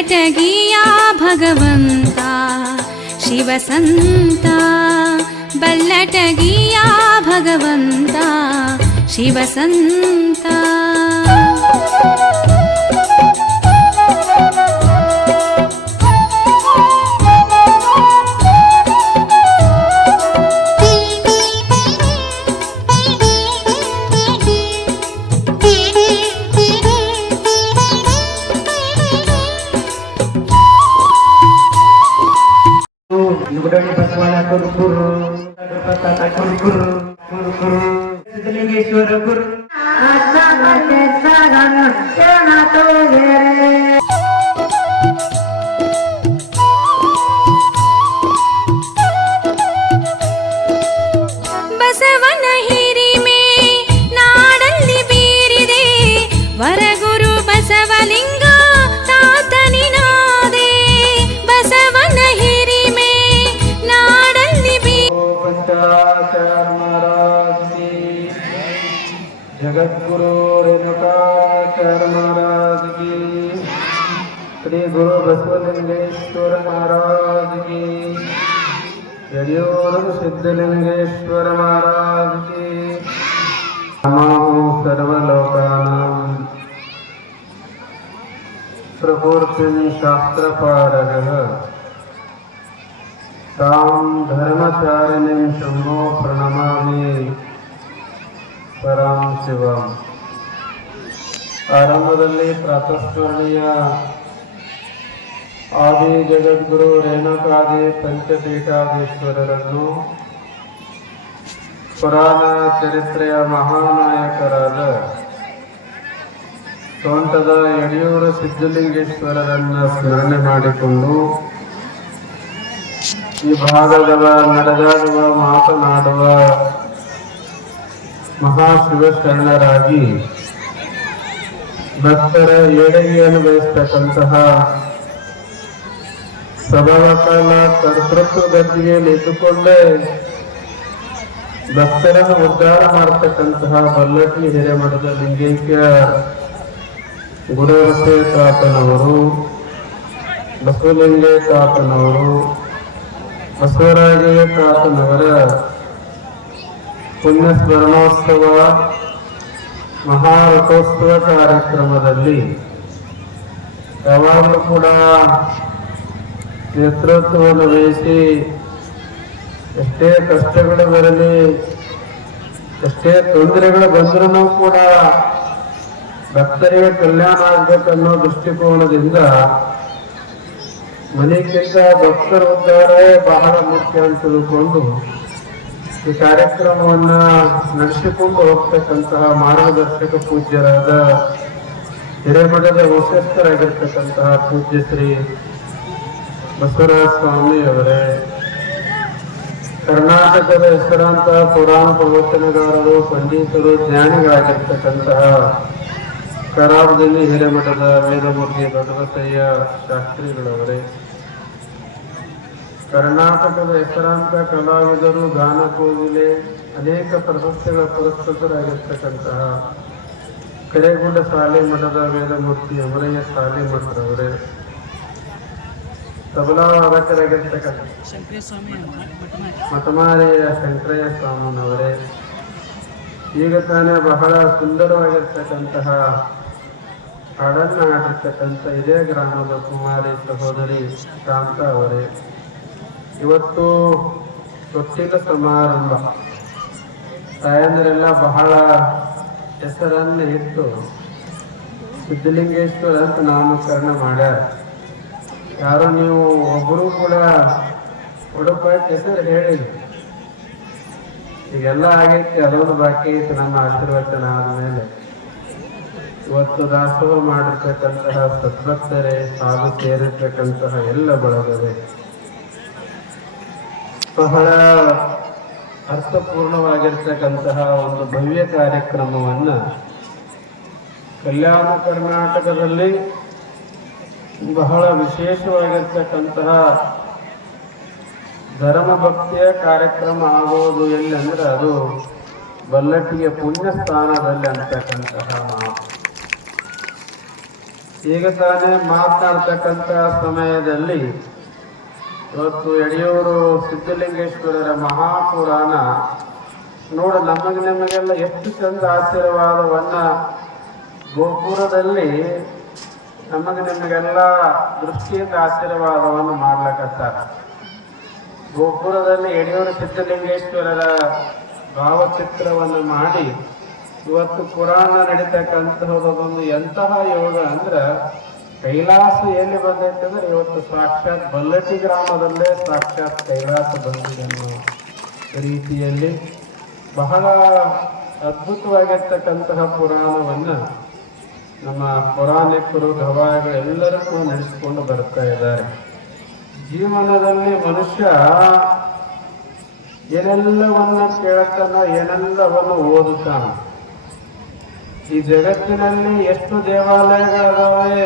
ಬಲ್ಲಟಗಿಯ ಭಗವಂತ ಶಿವಸಂತ ಬಲ್ಲಟಗಿಯ ಭಗವಂತ ಶಿವಸಂತ ಸಿದ್ಧಲಿಂಗೇಶ್ವರ ಗುರು ಬಸವನ ಹಿರಿಮೆ ನಾಡಲ್ಲಿ ಬೀರಿದೆ ವರಗುರು ಬಸವಲಿಂಗ ತಾತನಿನಾದೆ ಬಸವನ ಹಿರಿಮೆ ನಾಡಲ್ಲಿ जगद्गुरु रेणुकाचार्य महाराज की, श्री गुरु बसवलिंगेश्वर महाराज की, यडियूर सिद्धलिंगेश्वर महाराज की। नमो सर्वलोकानां प्रपूर्तिं शास्त्रपारगः तां धर्मचारिणीं शम्भो प्रणमामि ಪರಂ ಶಿವಂ। ಆರಂಭದಲ್ಲಿ ಪ್ರಾತಸ್ಮರಣೀಯ ಆದಿ ಜಗದ್ಗುರು ರೇಣುಕಾದಿ ಪಂಚಪೀಠಾಧೀಶ್ವರರನ್ನು ಪುರಾಣ ಚರಿತ್ರೆಯ ಮಹಾನಾಯಕರಾದ ತೋಂಟದ ಯಡಿಯೂರು ಸಿದ್ಧಲಿಂಗೇಶ್ವರರನ್ನು ಸ್ಮರಣೆ ಮಾಡಿಕೊಂಡು ಈ ಭಾಗದವ ನಡೆದಾಡುವ ಮಾತನಾಡುವ ಮಹಾಶಿವಶರಣರಾಗಿ ಭಕ್ತರ ಏಳಿಗೆಯನ್ನು ಬಯಸ್ತಕ್ಕಂತಹ ಸಭಾವಕಾಲ ಕರ್ತೃತ್ವ ಗದ್ದಿಗೆ ನಿಂತುಕೊಂಡೇ ಭಕ್ತರನ್ನು ಉದ್ಧಾರ ಮಾಡತಕ್ಕಂತಹ ಬಲ್ಲಟಿ ಹಿರೇಮಠದ ಲಿಂಗೈಕ್ಯ ಗುರುವರಸೆ ತಾತನವರು, ಬಸವಲಿಂಗೇ ತಾತನವರು, ಬಸವರಾಜಯ್ಯ ತಾತನವರ ಪುಣ್ಯ ಸ್ಮರಣೋತ್ಸವ ಮಹಾರಥೋತ್ಸವ ಕಾರ್ಯಕ್ರಮದಲ್ಲಿ ಯಾವಾಗಲೂ ಕೂಡ ನೇತೃತ್ವವನ್ನು ವಹಿಸಿ ಎಷ್ಟೇ ಕಷ್ಟಗಳು ಬರಲಿ, ಎಷ್ಟೇ ತೊಂದರೆಗಳು ಬಂದರೂ ಕೂಡ ಭಕ್ತರಿಗೆ ಕಲ್ಯಾಣ ಆಗ್ಬೇಕನ್ನೋ ದೃಷ್ಟಿಕೋನದಿಂದ ಮನೆಗಿಂತ ಭಕ್ತರ ಉದ್ಧಾರವೇ ಬಹಳ ಮುಖ್ಯ ಅಂತ ತಿಳ್ಕೊಂಡು ಈ ಕಾರ್ಯಕ್ರಮವನ್ನ ನಡೆಸಿಕೊಂಡು ಹೋಗ್ತಕ್ಕಂತಹ ಮಾರ್ಗದರ್ಶಕ ಪೂಜ್ಯರಾದ ಹಿರೇಮಠದ ವಂಶಸ್ಥರಾಗಿರ್ತಕ್ಕಂತಹ ಪೂಜ್ಯ ಶ್ರೀ ಬಸವರಾಜ ಸ್ವಾಮಿ ಅವರೇ, ಕರ್ನಾಟಕದ ಹೆಸರಾಂತ ಪುರಾಣ ಪ್ರವಚನಗಾರರು, ಪಂಡಿತರು, ಜ್ಞಾನಿಗಳಾಗಿರ್ತಕ್ಕಂತಹ ಕರಾವಳಿ ಹಿರೇಮಠದ ವೇದಮೂರ್ತಿ ದೊಡ್ಡಬಸಯ್ಯ ಶಾಸ್ತ್ರಿಗಳವರೇ, ಕರ್ನಾಟಕದ ಹೆಸರಾಂತ ಕಲಾವಿದರು, ಗಾನಕೋಗಿಲೆ, ಅನೇಕ ಪ್ರಶಸ್ತಿಗಳ ಪುರಸ್ಕೃತರಾಗಿರ್ತಕ್ಕಂತಹ ಕರೇಗುಡ್ಡ ಶಾಲೆ ಮಠದ ವೇದಮೂರ್ತಿ ಅಮರಯ್ಯ ಶಾಲೆ ಮಠದವರೇ, ತಬಲಾ ವಾದಕರಾಗಿರ್ತಕ್ಕಂಥ ಮಠಮಾರಿಯ ಶಂಕರಯ್ಯ ಸ್ವಾಮನವರೇ, ಈಗ ತಾನೇ ಬಹಳ ಸುಂದರವಾಗಿರ್ತಕ್ಕಂತಹ ಹಾಡನ್ನು ಹಾಡಿರ್ತಕ್ಕಂಥ ಇದೇ ಗ್ರಾಮದ ಕುಮಾರಿ ಸಹೋದರಿ ಶಾಂತ ಅವರೇ, ಇವತ್ತು ತೊಟ್ಟಿಲ ಸಮಾರಂಭ ತಾಯಂದರೆಲ್ಲ ಬಹಳ ಹೆಸರನ್ನು ಇಟ್ಟು ಸಿದ್ಧಲಿಂಗೇಶ್ವರ ಅಂತ ನಾಮಕರಣ ಮಾಡ್ಯಾರ. ಯಾರು ನೀವು ಒಬ್ಬರು ಕೂಡ ಉಡುಪ ಹೆಸರು ಹೇಳಿಲ್ಲ. ಈಗೆಲ್ಲ ಆಗೈತಿ, ಅದೊಂದು ಬಾಕಿ ಐತಿ ನಮ್ಮ ಆಶೀರ್ವಚನ ಆದ್ಮೇಲೆ. ಇವತ್ತು ದಾಸೋಹ ಮಾಡಿರ್ತಕ್ಕಂತಹ ಸದ್ಭಕ್ತರೇ, ಸಾಧು ಸೇರಿರ್ತಕ್ಕಂತಹ ಎಲ್ಲ ಬಳಗವೇ, ಬಹಳ ಅರ್ಥಪೂರ್ಣವಾಗಿರ್ತಕ್ಕಂತಹ ಒಂದು ಭವ್ಯ ಕಾರ್ಯಕ್ರಮವನ್ನ ಕಲ್ಯಾಣ ಕರ್ನಾಟಕದಲ್ಲಿ ಬಹಳ ವಿಶೇಷವಾಗಿರ್ತಕ್ಕಂತಹ ಧರ್ಮ ಭಕ್ತಿಯ ಕಾರ್ಯಕ್ರಮ ಆಗೋದು ಎಲ್ಲಿ ಅಂದ್ರೆ ಅದು ಬಲ್ಲಟ್ಟಿಗೆ ಪುಣ್ಯ ಸ್ಥಾನದಲ್ಲಿ ಅಂತಕ್ಕಂತಹ ಮಾತು. ಈಗ ತಾನೇ ಮಾತನಾಡ್ತಕ್ಕಂಥ ಸಮಯದಲ್ಲಿ ಇವತ್ತು ಯಡಿಯೂರು ಸಿದ್ಧಲಿಂಗೇಶ್ವರರ ಮಹಾಪುರಾಣ ನೋಡು, ನಿಮಗೆಲ್ಲ ಎಷ್ಟು ಚಂದ ಆಶೀರ್ವಾದವನ್ನ ಗೋಪುರದಲ್ಲಿ ನಿಮಗೆಲ್ಲ ದೃಷ್ಟಿಯಿಂದ ಆಶೀರ್ವಾದವನ್ನು ಮಾಡ್ಲಕತ್ತಾರ. ಗೋಪುರದಲ್ಲಿ ಯಡಿಯೂರು ಸಿದ್ಧಲಿಂಗೇಶ್ವರರ ಭಾವಚಿತ್ರವನ್ನು ಮಾಡಿ ಇವತ್ತು ಪುರಾಣ ನಡೀತಕ್ಕಂತಹದೊಂದು ಎಂತಹ ಯೋಗ ಅಂದ್ರೆ, ಕೈಲಾಸ ಎಲ್ಲಿ ಬಂದೈತೆ ಅಂದ್ರೆ ಇವತ್ತು ಸಾಕ್ಷಾತ್ ಬಲ್ಲಟಿ ಗ್ರಾಮದಲ್ಲೇ ಸಾಕ್ಷಾತ್ ಕೈಲಾಸ ಬಂದಿದೆ ಅನ್ನೋ ರೀತಿಯಲ್ಲಿ ಬಹಳ ಅದ್ಭುತವಾಗಿರ್ತಕ್ಕಂತಹ ಪುರಾಣವನ್ನ ನಮ್ಮ ಪೌರಾಣಿಕರು ಗವಾಯಿಗಳು ಎಲ್ಲರೂ ಕೂಡ ನಡೆಸಿಕೊಂಡು ಬರ್ತಾ ಇದ್ದಾರೆ. ಜೀವನದಲ್ಲಿ ಮನುಷ್ಯ ಏನೆಲ್ಲವನ್ನ ಕೇಳ್ತಾನ, ಏನೆಲ್ಲವನ್ನು ಓದುತ್ತಾನ. ಈ ಜಗತ್ತಿನಲ್ಲಿ ಎಷ್ಟು ದೇವಾಲಯಗಳದಾವೆ,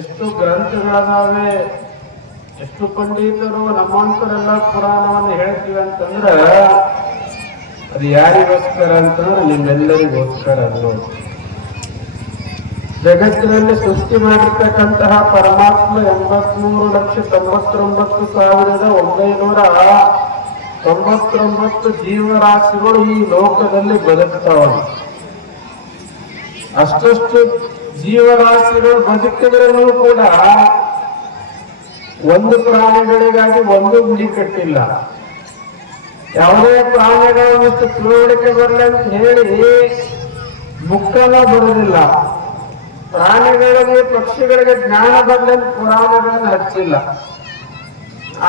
ಎಷ್ಟು ಗ್ರಂಥಗಳದಾವೆ, ಎಷ್ಟು ಪಂಡಿತರು ನಮ್ಮಂತರೆಲ್ಲ ಪುರಾಣವನ್ನು ಹೇಳ್ತೀವಿ ಅಂತಂದ್ರೆ ಅದು ಯಾರಿಗೋಸ್ಕರ ಅಂತಂದ್ರೆ ನಿಮ್ಮೆಲ್ಲರಿಗೋಸ್ಕರ ಅನ್ನೋದು. ಜಗತ್ತಿನಲ್ಲಿ ಸೃಷ್ಟಿ ಮಾಡಿರ್ತಕ್ಕಂತಹ ಪರಮಾತ್ಮ 83,99,999 ಜೀವರಾಶಿಗಳು ಈ ಲೋಕದಲ್ಲಿ ಬದುಕ್ತಾವ. ಅಷ್ಟಷ್ಟು ಜೀವರಾಶಿಗಳು ಬದುಕಿದ್ರೂ ಕೂಡ ಒಂದು ಪ್ರಾಣಿಗಳಿಗಾಗಿ ಒಂದು ಗುಡಿ ಕಟ್ಟಿಲ್ಲ. ಯಾವುದೇ ಪ್ರಾಣಿಗಳನ್ನಷ್ಟು ತಿಳುವಳಿಕೆ ಬರಲಿ ಅಂತ ಹೇಳಿ ಬುಕ್ಕನ್ನ ಬರುವುದಿಲ್ಲ. ಪ್ರಾಣಿಗಳಿಗೆ ಪಕ್ಷಿಗಳಿಗೆ ಜ್ಞಾನ ಬರಲೆಂದು ಪುರಾಣಗಳನ್ನು ಹಚ್ಚಿಲ್ಲ.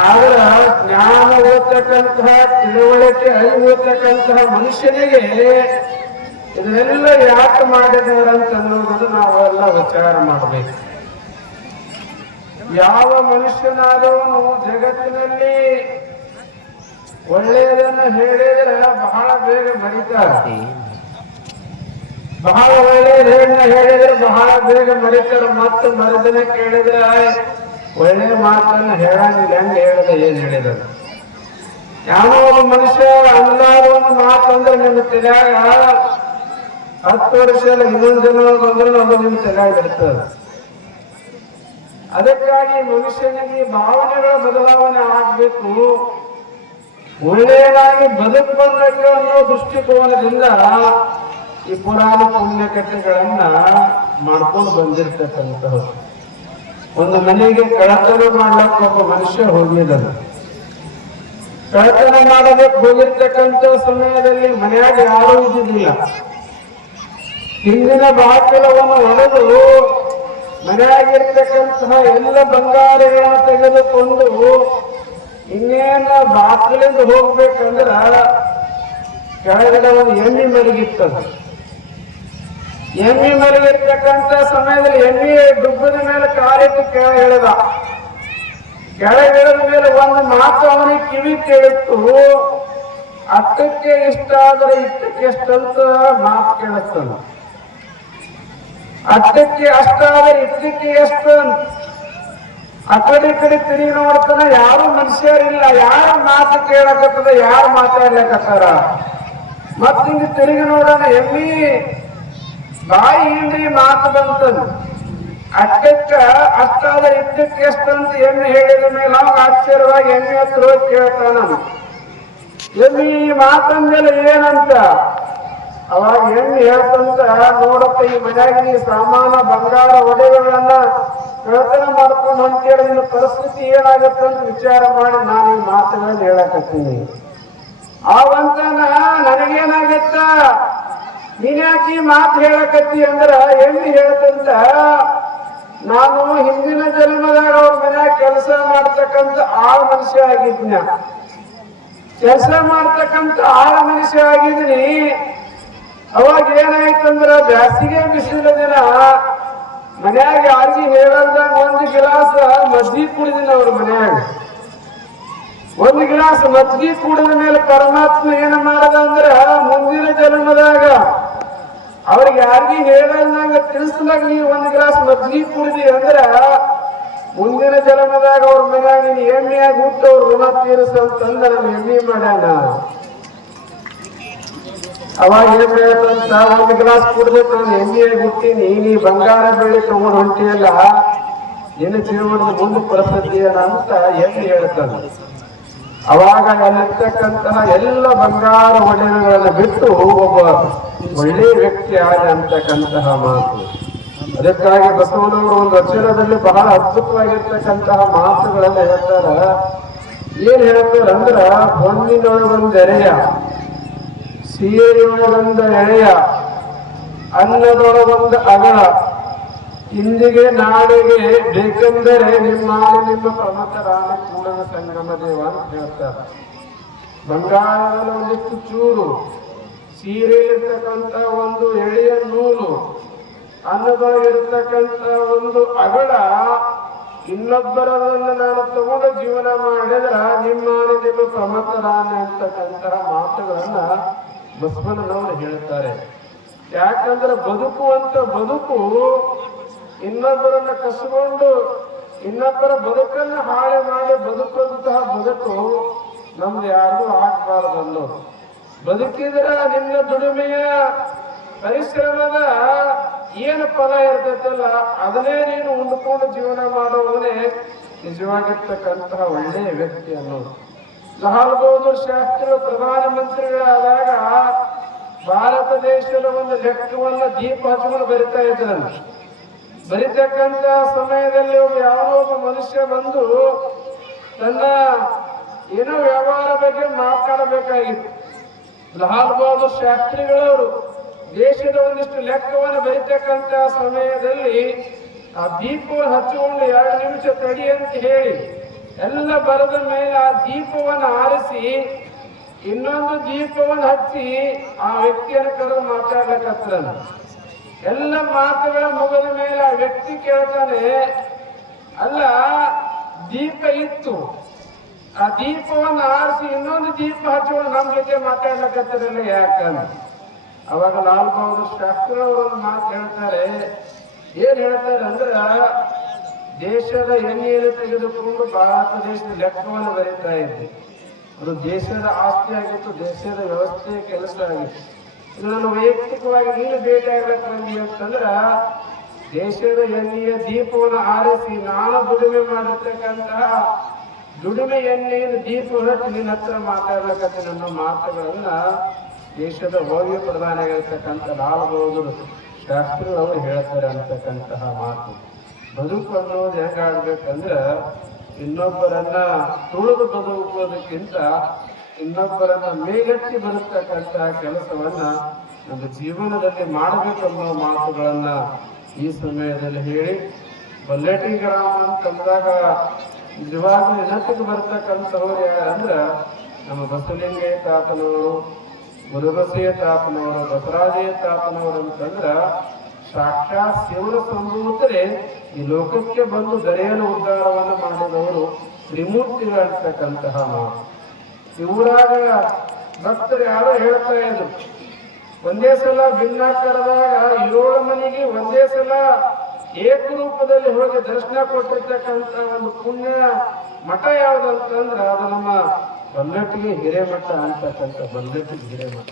ಆದ್ರೆ ಜ್ಞಾನ ಓದ್ತಕ್ಕಂತಹ, ತಿಳುವಳಿಕೆ ಅರಿವು ಓದ್ತಕ್ಕಂತಹ ಮನುಷ್ಯನಿಗೆ ಇದನ್ನೆಲ್ಲ ಯಾಕೆ ಮಾಡಿದ್ದಾರೆ ಅಂತ ಅನ್ನೋದು ನಾವೆಲ್ಲ ವಿಚಾರ ಮಾಡಬೇಕು. ಯಾವ ಮನುಷ್ಯನಾದವನು ಜಗತ್ತಿನಲ್ಲಿ ಒಳ್ಳೆಯದನ್ನು ಹೇಳಿದ್ರೆ ಬಹಳ ಬೇಗ ಮರಿತಾರೆ, ಬಹಳ ಒಳ್ಳೆಯದನ್ನ ಹೇಳಿದ್ರೆ ಬಹಳ ಬೇಗ ಮರಿತಾರೆ. ಮತ್ತು ಮರದನ್ನ ಕೇಳಿದ್ರೆ ಒಳ್ಳೆ ಮಾತನ್ನು ಹೇಳಂಗಿಲ್ಲ, ಹೆಂಗೆ ಹೇಳಿದ ಏನ್ ಹೇಳಿದ. ಯಾವ ಒಬ್ಬ ಮನುಷ್ಯ ಅಂದಾದ ಒಂದು ಮಾತು ಅಂದ್ರೆ ನಿಮ್ಮ ತಲೆಯಾಗ 10 ವರ್ಷ ಇನ್ನೊಂದು ಜನ ಬಂದ್ರೆ ಅದು ನಿಮ್ಮ ತಲೆಯಾಗ ಇರ್ತದೆ. ಅದಕ್ಕಾಗಿ ಮನುಷ್ಯನಿಗೆ ಭಾವನೆಗಳ ಬದಲಾವಣೆ ಆಗ್ಬೇಕು, ಒಳ್ಳೆಯದಾಗಿ ಬದುಕಬೇಕು ಅನ್ನೋ ದೃಷ್ಟಿಕೋನದಿಂದ ಈ ಪುರಾಣ ಪುಣ್ಯಕಥೆಗಳನ್ನ ಮಾಡ್ಕೊಂಡು ಬಂದಿರ್ತಕ್ಕಂಥದ್ದು. ಒಂದು ಮನೆಗೆ ಕಳತನ ಮಾಡ್ಲಕ್ಕ ಒಬ್ಬ ಮನುಷ್ಯ ಹೋಗಿದ್ದಾನೆ. ಕಳತನ ಮಾಡೋದಕ್ಕೆ ಹೋಗಿರ್ತಕ್ಕಂಥ ಸಮಯದಲ್ಲಿ ಮನೆಯಾಗ ಯಾರೂ ಇದ್ದಿದ್ದಿಲ್ಲ. ಹಿಂದಿನ ಬಾಗಿಲವನ್ನು ಒಡೆದು ಮನೆಯಾಗಿರ್ತಕ್ಕಂತಹ ಎಲ್ಲ ಬಂಗಾರಗಳನ್ನು ತೆಗೆದುಕೊಂಡು ಇನ್ನೇನ ಬಾಗಿಲಿಂದ ಹೋಗ್ಬೇಕಂದ್ರ ಕೆಳಗಡೆ ಒಂದು ಎಮ್ಮೆ ಮಲಗಿರ್ತದ. ಎಮ್ಮೆ ಮಲಗಿರ್ತಕ್ಕಂಥ ಸಮಯದಲ್ಲಿ ಎಮ್ಮೆ ಡುಬ್ಬದ ಮೇಲೆ ಕಾಲಿಟ್ಟು ಕೆಳಗಿಳಿದ. ಕೆಳಗಿಳಿದ ಮೇಲೆ ಒಂದು ಮಾತು ಅವನಿಗೆ ಕಿವಿ ಕೇಳಿತ್ತು. ಅಷ್ಟಕ್ಕೆ ಇಷ್ಟ ಆದ್ರೆ ಇಷ್ಟಕ್ಕೆ ಎಷ್ಟಂತ ಮಾತು ಕೇಳಿಸ್ತಾನ. ಅಷ್ಟಕ್ಕೆ ಅಷ್ಟಾದ್ರೆ ಇಷ್ಟಕ್ಕೆ ಎಷ್ಟು ಆ ಕಡೆ ತಿರುಗಿ ನೋಡ್ತಾನ, ಯಾರು ಮನುಷ್ಯರಿಲ್ಲ. ಯಾರ ಮಾತು ಕೇಳಕತ್ತದ, ಯಾರು ಮಾತಾಡ್ಲಕತ್ತಾರ. ಮತ್ ಹಿಂಗ ತಿರುಗಿ ನೋಡೋಣ, ಎಮ್ಮಿ ಬಾಯಿ ಹಿಂಡಿ ಮಾತು ಬಂತದ. ಅಷ್ಟಕ್ಕ ಅಷ್ಟಾದ್ರೆ ಇಷ್ಟಕ್ಕೆ ಎಷ್ಟಂತ ಎಮ್ಮೆ ಹೇಳಿದ ಮೇಲೆ ಅವಾಗ ಆಶ್ಚರ್ಯವಾಗಿ ಎಮ್ಮೆ ಹತ್ರ ಹೋಗಿ ಕೇಳ್ತಾನ, ಎಮ್ಮಿ ಈ ಮಾತಂದೆಲ್ಲ ಏನಂತ. ಅವಾಗ ಎಮ್ಮೆ ಹೇಳ್ತಂತ, ನೋಡಪ್ಪ ಈ ಮನೆಯಾಗ ನೀ ಸಾಮಾನ ಬಂಗಾರ ಒಡೆಗಳನ್ನ ಕಳತನ ಮಾಡ್ಕೊಂಡು ಹೊಂಟೇಳಿ ನಿನ್ನ ಪರಿಸ್ಥಿತಿ ಏನಾಗತ್ತಂತ ವಿಚಾರ ಮಾಡಿ ನಾನು ಈ ಮಾತುಗಳನ್ನ ಹೇಳಕತ್ತೀನಿ. ಅವಂತಾನ ನನಗೇನಾಗತ್ತ, ನೀನ್ಯಾಕೆ ಈ ಮಾತು ಹೇಳಕತ್ತಿ ಅಂದ್ರ ಎಮ್ಮಿ ಹೇಳ್ತಂತ, ನಾನು ಹಿಂದಿನ ಜನ್ಮದಾಗ ಅವ್ರ ಮನ್ಯಾಗ ಕೆಲಸ ಮಾಡ್ತಕ್ಕಂಥ ಆಳ ಮನುಷ್ಯ ಆಗಿದ್ನ. ಕೆಲಸ ಮಾಡ್ತಕ್ಕಂಥ ಆಳ ಮನುಷ್ಯ ಆಗಿದ್ದೀನಿ. ಅವಾಗ ಏನಾಯ್ತಂದ್ರ ಬ್ಯಾಸಿಗೆ ಬಿಸಿಲ ದಿನ ಮನ್ಯಾಗ ಯಾರಿಗೂ ಹೇಳಲ್ದಾಗ 1 ಗಿಲಾಸ್ ಮಜ್ಜಿಗೆ ಕುಡಿದಿನ ಅವ್ರ ಮನ್ಯಾಗ. 1 ಗಿಲಾಸ್ ಮಜ್ಜಿಗೆ ಕುಡಿದ ಮೇಲೆ ಪರಮಾತ್ಮ ಏನ ಮಾಡದ ಅಂದ್ರ ಮುಂದಿನ ಜನ್ಮದಾಗ ಅವ್ರಿಗೆ ಯಾರಿಗೂ ಹೇಳಲ್ದಂಗ ತಿಳಿಸ್ಲಾಗ ನೀ 1 ಗಿಲಾಸ್ ಮಜ್ಜಿಗೆ ಕುಡಿದಿ ಅಂದ್ರ ಮುಂದಿನ ಜನ್ಮದಾಗ ಅವ್ರ ಮನ್ಯಾಗ ನೀನ್ ಎಮ್ಮೆಯಾಗಿ ಹುಟ್ಟು ಅವ್ರ ಋಣ ತೀರಿಸಂತಂದ ನಮ್ಮ ಎಮ್ಮೆ ಮಾಡ್ಯಾನ. ಅವಾಗ ಏನ್ ಹೇಳ್ತಂತ, ಒಂದು ಗ್ಲಾಸ್ ಕುಡ್ಬೇಕು ನಾನು ಎಣ್ಣೆಯಾಗಿ ಹುಟ್ಟೀನಿ, ನೀ ಬಂಗಾರ ಬೆಳ್ಳಿ ತಗೊಂಡು ಹೊಂಟಿಯಲ್ಲ, ನಿನ್ನ ಜೀವನದ ಮುಂದೆ ಪರಿಸ್ಥಿತಿ ಏನ ಅಂತ ಎಣ್ಣೆ ಹೇಳ್ತಾನೆ. ಅವಾಗ ಅಲ್ಲಿರ್ತಕ್ಕಂತಹ ಎಲ್ಲ ಬಂಗಾರ ಒಡೆಯಗಳನ್ನ ಬಿಟ್ಟು ಒಬ್ಬ ಒಳ್ಳೆ ವ್ಯಕ್ತಿ ಆದ ಅಂತಕ್ಕಂತಹ ಮಾತು. ಅದಕ್ಕಾಗಿ ಬಸವನವರು ಒಂದು ವಚನದಲ್ಲಿ ಬಹಳ ಅದ್ಭುತವಾಗಿರ್ತಕ್ಕಂತಹ ಮಾತುಗಳನ್ನ ಹೇಳ್ತಾರ. ಏನ್ ಹೇಳ್ತಾರಂದ್ರ, ಹೊನ್ನಿನೊಳಗೊಂದು ಎಳೆಯ, ಸೀರೆಯೊಳಗೊಂದು ಎಳೆಯ, ಅನ್ನದೊಳಗೊಂದು ಅಗಳ, ಇಂದಿಗೆ ನಾಡಿಗೆ ಬೇಕೆಂದರೆ ನಿಮ್ಮ ಪ್ರಮುಖ ರಾಣ ಕೂಡಲ ಸಂಗಮ ದೇವ ಅಂತ ಹೇಳ್ತಾರೆ. ಬಂಗಾರದಲ್ಲಿ ಒಂದಿಷ್ಟು ಚೂರು, ಸೀರೆಯಲ್ಲಿರ್ತಕ್ಕಂಥ ಒಂದು ಎಳೆಯ ನೂಲು, ಅನ್ನದೊಳಗಿರ್ತಕ್ಕಂಥ ಒಂದು ಅಗಳ, ಇನ್ನೊಬ್ಬರದನ್ನು ನಾನು ತಗೊಂಡು ಜೀವನ ಮಾಡಿದ್ರ ನಿಮ್ಮ ಪ್ರಮುಖ ರಾಣ ಅಂತಕ್ಕಂತಹ ಮಾತುಗಳನ್ನ ಬಸವಣ್ಣನವರು ಹೇಳ್ತಾರೆ. ಯಾಕಂದ್ರೆ ಬದುಕುವಂತ ಬದುಕು ಇನ್ನೊಬ್ಬರನ್ನ ಕಸ್ಕೊಂಡು ಇನ್ನೊಬ್ಬರ ಬದುಕನ್ನು ಹಾಳೆ ಮಾಡಿ ಬದುಕುವಂತಹ ಬದುಕು ನಮ್ದು ಯಾರಿಗೂ ಆಗ್ಬಾರ್ದು ಅನ್ನೋದು. ಬದುಕಿದ್ರ ನಿನ್ನ ದುಡಿಮೆಯ ಪರಿಶ್ರಮದ ಏನು ಫಲ ಇರ್ತೈತಲ್ಲ ಅದನ್ನೇ ನೀನು ಉಂಡುಕೊಂಡು ಜೀವನ ಮಾಡುವವನೇ ನಿಜವಾಗಿರ್ತಕ್ಕಂತಹ ಒಳ್ಳೆಯ ವ್ಯಕ್ತಿ ಅನ್ನೋದು. ಲಾಲ್ ಬಹದ್ದೂರ್ ಶಾಸ್ತ್ರಿ ಪ್ರಧಾನಮಂತ್ರಿಗಳಾದಾಗ ಭಾರತ ದೇಶದ ಒಂದು ಲೆಕ್ಕವನ್ನ ದೀಪ ಹಚ್ಕೊಂಡು ಬರಿತಾ ಇದ್ರಲ್ಲ. ಬರಿತಕ್ಕಂತ ಸಮಯದಲ್ಲಿ ಯಾರೋ ಒಬ್ಬ ಮನುಷ್ಯ ಬಂದು ತನ್ನ ಏನೋ ವ್ಯವಹಾರ ಬಗ್ಗೆ ಮಾತನಾಡಬೇಕಾಗಿತ್ತು. ಲಾಲ್ ಬಹದ್ದೂರ್ ಶಾಸ್ತ್ರಿಗಳವರು ದೇಶದ ಒಂದಿಷ್ಟು ಲೆಕ್ಕವನ್ನು ಬರಿತಕ್ಕಂತ ಸಮಯದಲ್ಲಿ ಆ ದೀಪವನ್ನು ಹಚ್ಚಿಕೊಂಡು 2 ನಿಮಿಷ ತಡಿ ಅಂತ ಹೇಳಿ ಎಲ್ಲ ಬರದ ಮೇಲೆ ಆ ದೀಪವನ್ನು ಆರಿಸಿ ಇನ್ನೊಂದು ದೀಪವನ್ನು ಹಚ್ಚಿ ಆ ವ್ಯಕ್ತಿಯನ್ನು ಕರೆದು ಮಾತಾಡ್ಲಿಕ್ಕತ್ರ. ಎಲ್ಲ ಮಾತುಗಳ ಮುಗಿದ ಮೇಲೆ ಆ ವ್ಯಕ್ತಿ ಕೇಳ್ತಾನೆ, ಅಲ್ಲ ದೀಪ ಇತ್ತು, ಆ ದೀಪವನ್ನು ಆರಿಸಿ ಇನ್ನೊಂದು ದೀಪ ಹಚ್ಚಿಕೊಂಡು ನಮ್ಮ ಜೊತೆ ಮಾತಾಡ್ಲಿಕ್ಕತ್ತಿರಲ್ಲ ಯಾಕಂದ್ರೆ. ಅವಾಗ ಲಾಲ್ ಬಹದ್ದೂರ್ ಶಾಸ್ತ್ರಿ ಅವರನ್ನು ಮಾತು ಹೇಳ್ತಾರೆ. ಏನ್ ಹೇಳ್ತಾರೆ ಅಂದ್ರೆ, ದೇಶದ ಎಣ್ಣೆಯನ್ನು ತೆಗೆದುಕೊಂಡು ಭಾರತ ದೇಶದ ಲೆಕ್ಕವನ್ನು ಬರೀತಾ ಇದ್ದೆ. ಅದು ದೇಶದ ಆಸ್ತಿ ಆಗಿತ್ತು, ದೇಶದ ವ್ಯವಸ್ಥೆಯ ಕೆಲಸ ಆಗಿತ್ತು. ಇದು ನಾನು ವೈಯಕ್ತಿಕವಾಗಿ ನೀನು ಭೇಟಿ ಆಗ್ಬೇಕು ಬಂದಿ ಅಂತಂದ್ರ, ದೇಶದ ಎಣ್ಣೆಯ ದೀಪವನ್ನು ಆರಿಸಿ ನಾನು ದುಡಿಮೆ ಮಾಡಿರ್ತಕ್ಕಂತಹ ದುಡಿಮೆ ಎಣ್ಣೆಯನ್ನು ದೀಪ ಹೊರಟು ನಿನ್ನ ಹತ್ರ ಮಾತಾಡ್ಲಿಕ್ಕೆ ನನ್ನ ಮಾತುಗಳನ್ನ ದೇಶದ ಭವ್ಯ ಪ್ರಧಾನಿಯಾಗಿರ್ತಕ್ಕಂಥ ಲಾಲ್ ಬಹದ್ದೂರ್ ಶಾಸ್ತ್ರಿ ಅವರು ಹೇಳ್ತಾರೆ ಅಂತಕ್ಕಂತಹ ಮಾತು. ಬದುಕು ಅನ್ನೋದು ಹೆಂಗಾಗ್ಬೇಕಂದ್ರ, ಇನ್ನೊಬ್ಬರನ್ನ ತುಳಿದು ಬದುಕೋದಕ್ಕಿಂತ ಇನ್ನೊಬ್ಬರನ್ನ ಮೇಲೆತ್ತಿ ಬರುತ್ತಕ್ಕಂತಹ ಕೆಲಸವನ್ನ ನಮ್ಮ ಜೀವನದಲ್ಲಿ ಮಾಡಬೇಕೆಂಬ ಮಾತುಗಳನ್ನ ಈ ಸಮಯದಲ್ಲಿ ಹೇಳಿ, ಬಲ್ಲೇಟಿ ಗ್ರಾಮ ಅಂತಂದಾಗ ನಿಜವಾಗ್ಲೂ ನೆನಪಿಗೆ ಬರ್ತಕ್ಕಂಥವ್ರು ಯಾರಂದ್ರ ನಮ್ಮ ಬಸವಲಿಂಗಯ್ಯ ತಾತನವರು, ಗುರುಬಸಯ್ಯ ತಾತನವರು, ಬಸವರಾಜಯ್ಯ ತಾತನವರು ಅಂತಂದ್ರ ಸಾಕ್ಷಾತ್ ಶಿವನ ಸಂಭೂತರೆ ಈ ಲೋಕಕ್ಕೆ ಬಂದು ದರೆಯನ್ನು ಉದ್ಧಾರವನ್ನು ಮಾಡಿದವರು ತ್ರಿಮೂರ್ತಿಗಳಂತಕ್ಕಂತಹ ಮಾತು. ಇವರಾಗ ಭಕ್ತರು ಯಾರೋ ಹೇಳ್ತಾ ಇದ್ರು, ಒಂದೇ ಸಲ ಭಿನ್ನಾಕಾರದಾಗ 7 ಮನೆಗೆ ಒಂದೇ ಸಲ ಏಕರೂಪದಲ್ಲಿ ಹೋಗಿ ದರ್ಶನ ಕೊಟ್ಟಿರ್ತಕ್ಕಂಥ ಒಂದು ಪುಣ್ಯ ಮಠ ಯಾವ್ದಂತಂದ್ರ ಅದು ನಮ್ಮ ಬಲ್ಲಟ್ಟಿಗೆ ಹಿರೇಮಠ ಅಂತಕ್ಕಂಥ ಬಲ್ಲಟ್ಟಿಗೆ ಹಿರೇಮಠ.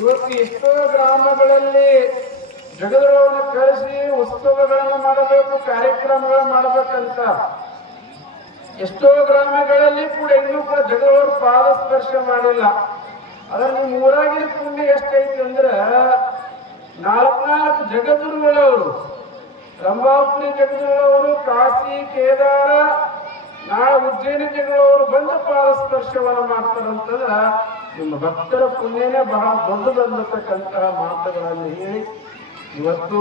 ಇವತ್ತು ಎಷ್ಟೋ ಗ್ರಾಮಗಳಲ್ಲಿ ಜಗದಗಳನ್ನು ಕಳಿಸಿ ಉತ್ಸವಗಳನ್ನು ಮಾಡಬೇಕು, ಕಾರ್ಯಕ್ರಮಗಳನ್ನು ಮಾಡಬೇಕಂತ ಎಷ್ಟೋ ಗ್ರಾಮಗಳಲ್ಲಿ ಕೂಡ ಇನ್ನೂ ಕೂಡ ಜಗದವರು ಪಾದ ಸ್ಪರ್ಶ ಮಾಡಿಲ್ಲ. ಅದ್ರ ನಿಮ್ಮ ಊರಾಗಿನ ಪುಣ್ಯ ಎಷ್ಟೈತಿ ಅಂದ್ರ 4 ಜಗದ್ಗುರುಗಳವರು, ರಂಭಾಪುರಿ ಜಗದ್ಗುರುಗಳವರು, ಕಾಶಿ ಕೇದಾರ, ನಾಳೆ ಉಜ್ಜಯಿನಿ ಜಗದವರು ಬಂದು ಪಾದ ಸ್ಪರ್ಶವನ್ನು ಮಾಡ್ತಾರಂತಂದ್ರ ನಿಮ್ಮ ಭಕ್ತರ ಪುಣ್ಯನೇ ಬಹಳ ದೊಡ್ಡದನ್ನತಕ್ಕಂತಹ ಮಾತುಗಳನ್ನು ಹೇಳಿ, ಇವತ್ತು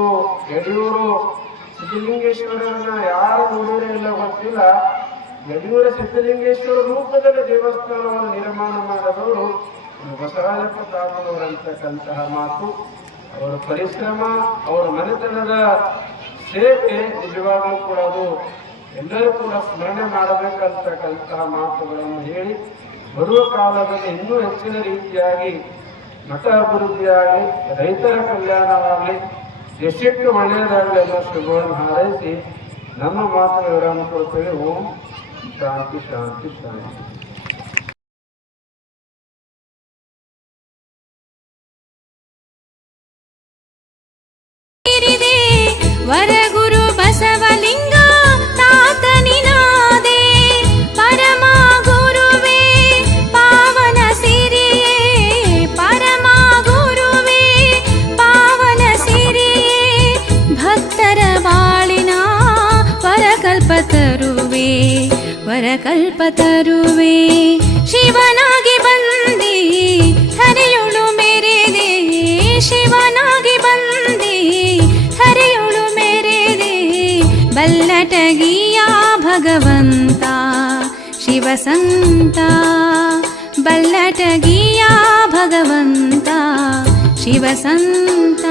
ಯಡಿಯೂರು ಸಿದ್ಧಲಿಂಗೇಶ್ವರರನ್ನ ಯಾರು ನೋಡಿರೇ ಇಲ್ಲ ಗೊತ್ತಿಲ್ಲ, ಯಡಿಯೂರ ಸಿದ್ಧಲಿಂಗೇಶ್ವರ ರೂಪದಲ್ಲಿ ದೇವಸ್ಥಾನವನ್ನು ನಿರ್ಮಾಣ ಮಾಡಿದವರು ಬಸವರಾಜಪ್ಪ ತಾತನವರಂತಕ್ಕಂತಹ ಮಾತು. ಅವರ ಪರಿಶ್ರಮ, ಅವರ ಮನೆತನದ ಸೇವೆ ನಿಜವಾಗ್ಲೂ ಕೂಡ ಅದು ಎಲ್ಲರೂ ಕೂಡ ಸ್ಮರಣೆ ಮಾಡಬೇಕಂತಕ್ಕಂತಹ ಮಾತುಗಳನ್ನು ಹೇಳಿ, ಬರುವ ಕಾಲದಲ್ಲಿ ಇನ್ನೂ ಹೆಚ್ಚಿನ ರೀತಿಯಾಗಿ ಮಠ ಅಭಿವೃದ್ಧಿಯಾಗಲಿ, ರೈತರ ಕಲ್ಯಾಣವಾಗಲಿ, ದೇಶಕ್ಕೆ ಒಳ್ಳೆಯದಾಗಲಿ ಅನ್ನೋ ಶುಭವನ್ನು ಹಾರೈಸಿ ನಮ್ಮ ಮಾತು ವಿರಾಮ ಕೊಡ್ತೇವೆ. ಓಂ ಶಾಂತಿ ಶಾಂತಿ ಶಾಂತಿ. ವರಗುರು ಬಸವಲಿಂಗ ತಾತನಿನಾದೆ ಪರಮ ಗುರುವೇ ಪಾವನ ಸಿರಿಯೇ ಪರಮ ಗುರುವೇ ಪಾವನ ಸಿರಿಯೇ ಭಕ್ತರ ಬಾಳಿನ ವರಕಲ್ಪತರುವೆ ವರಕಲ್ಪತರುವೆ ಶಿವನಾಗಿ ಬಂದಿ ಹರಿಯುಳು ಮೆರೆದೆ ಶಿವನಾಗಿ ಬಂದಿ ಹರಿಯುಳು ಮೆರೆದೆ ಬಲ್ಲಟಗಿಯ ಭಗವಂತ ಶಿವಸಂತ ಬಲ್ಲಟಗಿಯ ಭಗವಂತ ಶಿವಸಂತ